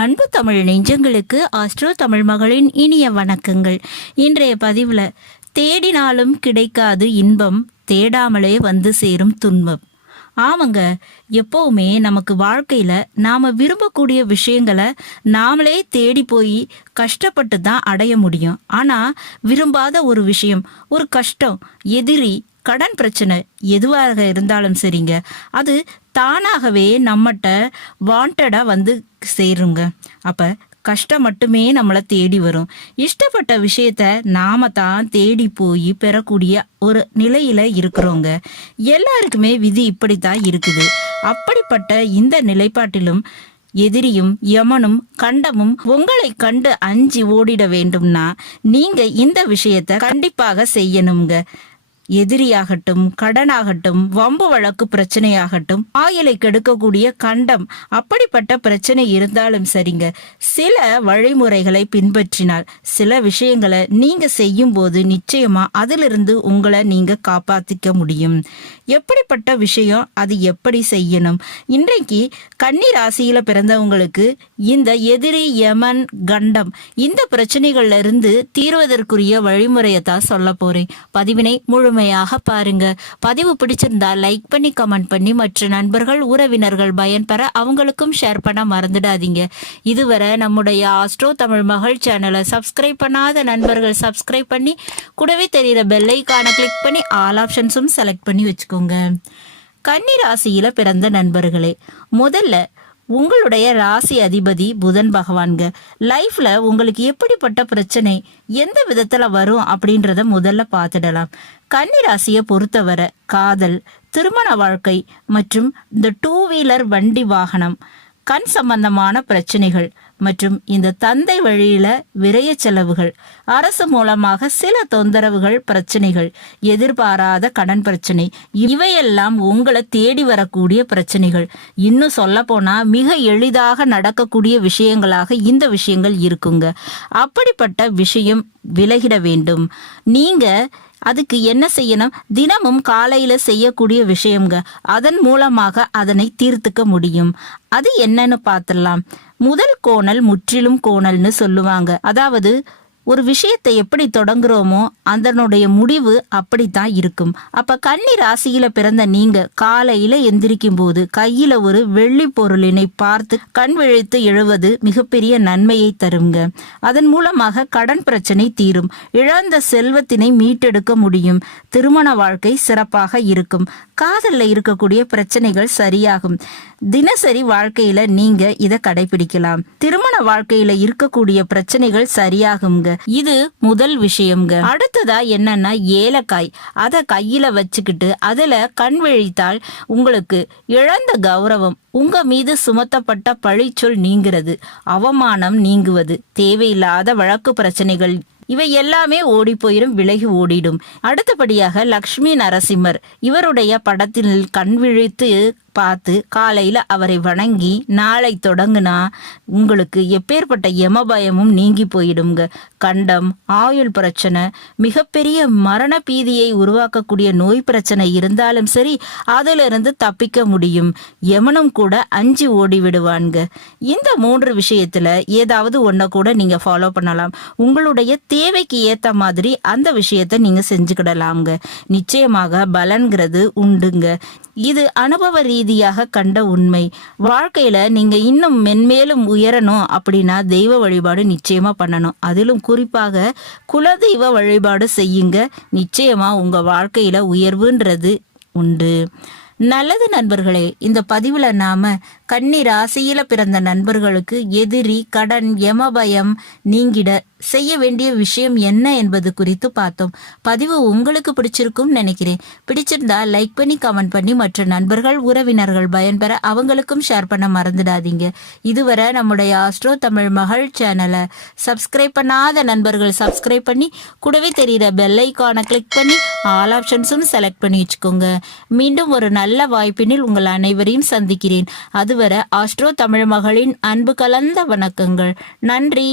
அன்பு தமிழ் நெஞ்சங்களுக்கு ஆஸ்ட்ரோ தமிழ் மகளின் இனிய வணக்கங்கள். இன்றைய பதிவில் தேடினாலும் கிடைக்காது இன்பம், தேடாமலே வந்து சேரும் துன்பம். ஆமாங்க, எப்பவுமே நமக்கு வாழ்க்கையில நாம விரும்பக்கூடிய விஷயங்களை நாமளே தேடி போய் கஷ்டப்பட்டு தான் அடைய முடியும். ஆனா விரும்பாத ஒரு விஷயம், ஒரு கஷ்டம், எதிரி, கடன் பிரச்சனை எதுவாக இருந்தாலும் சரிங்க, அது தானாகவே நம்மகிட்ட வாண்டடா வந்து சேருங்க. அப்ப கஷ்டம் மட்டுமே நம்மளை தேடி வரும். இஷ்டப்பட்ட விஷயத்த நாம தான் தேடி போய் பெறக்கூடிய ஒரு நிலையில இருக்கிறோங்க. எல்லாருக்குமே விதி இப்படித்தான் இருக்குது. அப்படிப்பட்ட இந்த நிலைப்பாட்டிலும் எதிரியும் யமனும் கண்டமும் உங்களை கண்டு அஞ்சி ஓடிட வேண்டும்னா நீங்க இந்த விஷயத்த கண்டிப்பாக செய்யணுங்க. எதிரியாகட்டும், கடனாகட்டும், வம்பு வழக்கு பிரச்சனையாகட்டும், ஆயுளை கெடுக்கக்கூடிய கண்டம், அப்படிப்பட்ட பிரச்சனை இருந்தாலும் சரிங்க, சில வழிமுறைகளை பின்பற்றினால், சில விஷயங்களை நீங்க செய்யும் போது நிச்சயமா அதிலிருந்து உங்களை நீங்க காப்பாத்திக்க முடியும். எப்படிப்பட்ட விஷயம், அது எப்படி செய்யணும்? இன்றைக்கு கன்னி ராசியில பிறந்தவங்களுக்கு இந்த எதிரி, யமன், கண்டம், இந்த பிரச்சனைகள்ல இருந்து தீர்வதற்குரிய வழிமுறையை தான் சொல்ல போறேன். பதிவினை முழுமையாக பாருங்க. பதிவு பிடிச்சிருந்தா லைக் பண்ணி, கமெண்ட் பண்ணி, மற்ற நண்பர்கள், உறவினர்கள் பயன்பெற அவங்களுக்கும் ஷேர் பண்ண மறந்துடாதீங்க. இதுவரை நம்முடைய ஆஸ்ட்ரோ தமிழ் மகள் சேனலை சப்ஸ்கிரைப் பண்ணாத நண்பர்கள் சப்ஸ்கிரைப் பண்ணி, கூடவே தெரியுற பெல் ஐகானை கிளிக் பண்ணி ஆல் ஆப்ஷன்ஸும் செலக்ட் பண்ணி வச்சுக்கோங்க. கன்னி ராசியில பிறந்த நண்பர்களே, முதல்ல உங்களுடைய ராசி அதிபதி புதன் பகவான்க. லைஃப்ல உங்களுக்கு எப்படிப்பட்ட பிரச்சனை எந்த விதத்துல வரும் அப்படின்றத முதல்ல பார்த்துடலாம். கன்னி ராசியை பொறுத்தவரை காதல், திருமண வாழ்க்கை மற்றும் இந்த 2 வீலர் வண்டி வாகனம், கண் சம்பந்தமான பிரச்சனைகள் மற்றும் இந்த தந்தை வழியில விரைய செலவுகள், அரசு மூலமாக சில தொந்தரவுகள், பிரச்சனைகள், எதிர்பாராத கடன் பிரச்சனை, இவையெல்லாம் உங்களை தேடி வரக்கூடிய பிரச்சனைகள். இன்னும் சொல்ல போனா மிக எளிதாக நடக்கக்கூடிய விஷயங்களாக இந்த விஷயங்கள் இருக்குங்க. அப்படிப்பட்ட விஷயம் விலகிட வேண்டும். நீங்க அதுக்கு என்ன செய்யணும்? தினமும் காலையில செய்யக்கூடிய விஷயங்க, அதன் மூலமாக அதனை தீர்த்துக்க முடியும். அது என்னன்னு பார்த்துடலாம். முதல் கோணல் முற்றிலும் கோணல்னு சொல்லுவாங்க. அதாவது ஒரு விஷயத்தை எப்படி தொடங்குறோமோ அதனுடைய முடிவு அப்படித்தான் இருக்கும். அப்ப கன்னி ராசியில பிறந்த நீங்க காலையில எந்திரிக்கும் போது கையில ஒரு வெள்ளி பொருளினை பார்த்து கண் விழித்து எழுவது மிகப்பெரிய நன்மையை தருங்க. அதன் மூலமாக கடன் பிரச்சனை தீரும், இழந்த செல்வத்தினை மீட்டெடுக்க முடியும், திருமண வாழ்க்கை சிறப்பாக இருக்கும், காதல்ல இருக்கக்கூடிய பிரச்சனைகள் சரியாகும். தினசரி வாழ்க்கையில நீங்க இதை கடைபிடிக்கலாம். திருமண வாழ்க்கையில இருக்கக்கூடிய பிரச்சனைகள் சரியாகுங்க. இது முதல் விஷயம்ங்க. அடுத்ததா என்னன்னா ஏலக்காய், அத கையில வச்சுக்கிட்டு அதுல கண் விழித்தால் உங்களுக்கு இழந்த கௌரவம், உங்க மீது சுமத்தப்பட்ட பழிச்சொல் நீங்கிறது, அவமானம் நீங்குவது, தேவையில்லாத வழக்கு பிரச்சனைகள் இவை எல்லாமே ஓடி போயிடும், விலகி ஓடிடும். அடுத்தபடியாக லக்ஷ்மி நரசிம்மர், இவருடைய படத்தில் கண் விழித்து பார்த்து காலையில அவரை வணங்கி நாளை தொடங்குனா உங்களுக்கு எப்பேற்பட்ட யமபயமும் நீங்கி போயிடுங்க. கண்டம், ஆயுள் பிரச்சனை, மிகப்பெரிய மரண பீதியை உருவாக்கக்கூடிய நோய் பிரச்சனை இருந்தாலும் சரி, அதுல இருந்து தப்பிக்க முடியும். யமனும் கூட அஞ்சு ஓடி விடுவாங்க. இந்த 3 விஷயத்துல ஏதாவது ஒன்ன கூட நீங்க ஃபாலோ பண்ணலாம். உங்களுடைய தேவைக்கு ஏத்த மாதிரி அந்த விஷயத்த நீங்க செஞ்சுக்கிடலாங்க. நிச்சயமாக பலன்கிறது உண்டுங்க. இது அனுபவ ரீதியாக கண்ட உண்மை. வாழ்க்கையில நீங்க இன்னும் மென்மேலும் உயரணும் அப்படின்னா தெய்வ வழிபாடு நிச்சயமா பண்ணணும். அதிலும் குறிப்பாக குலதெய்வ வழிபாடு செய்யுங்க. நிச்சயமா உங்க வாழ்க்கையில உயர்வுன்றது உண்டு. நல்லது நண்பர்களே, இந்த பதிவுல நாம கன்னி ராசியில பிறந்த நண்பர்களுக்கு எதிரி, கடன், யமபயம் நீங்கிட செய்ய வேண்டிய விஷயம் என்ன என்பது குறித்து பார்த்தோம். பதிவு உங்களுக்கு பிடிச்சிருக்கும் நினைக்கிறேன். பிடிச்சிருந்தா லைக் பண்ணி, கமெண்ட் பண்ணி, மற்ற நண்பர்கள், உறவினர்கள் பயன்பெற அவங்களுக்கும் ஷேர் பண்ண மறந்துடாதீங்க. இதுவரை நம்முடைய ஆஸ்ட்ரோ தமிழ் மகள் சேனலை சப்ஸ்கிரைப் பண்ணாத நண்பர்கள் சப்ஸ்கிரைப் பண்ணி, கூடவே தெரியுற பெல் ஐகானை கிளிக் பண்ணி ஆல் ஆப்ஷன்ஸும் செலக்ட் பண்ணி வச்சுக்கோங்க. மீண்டும் ஒரு நல்ல வாய்ப்பினில் உங்கள் அனைவரையும் சந்திக்கிறேன். அதுவரை ஆஸ்ட்ரோ தமிழ் மகளின் அன்பு கலந்த வணக்கங்கள். நன்றி.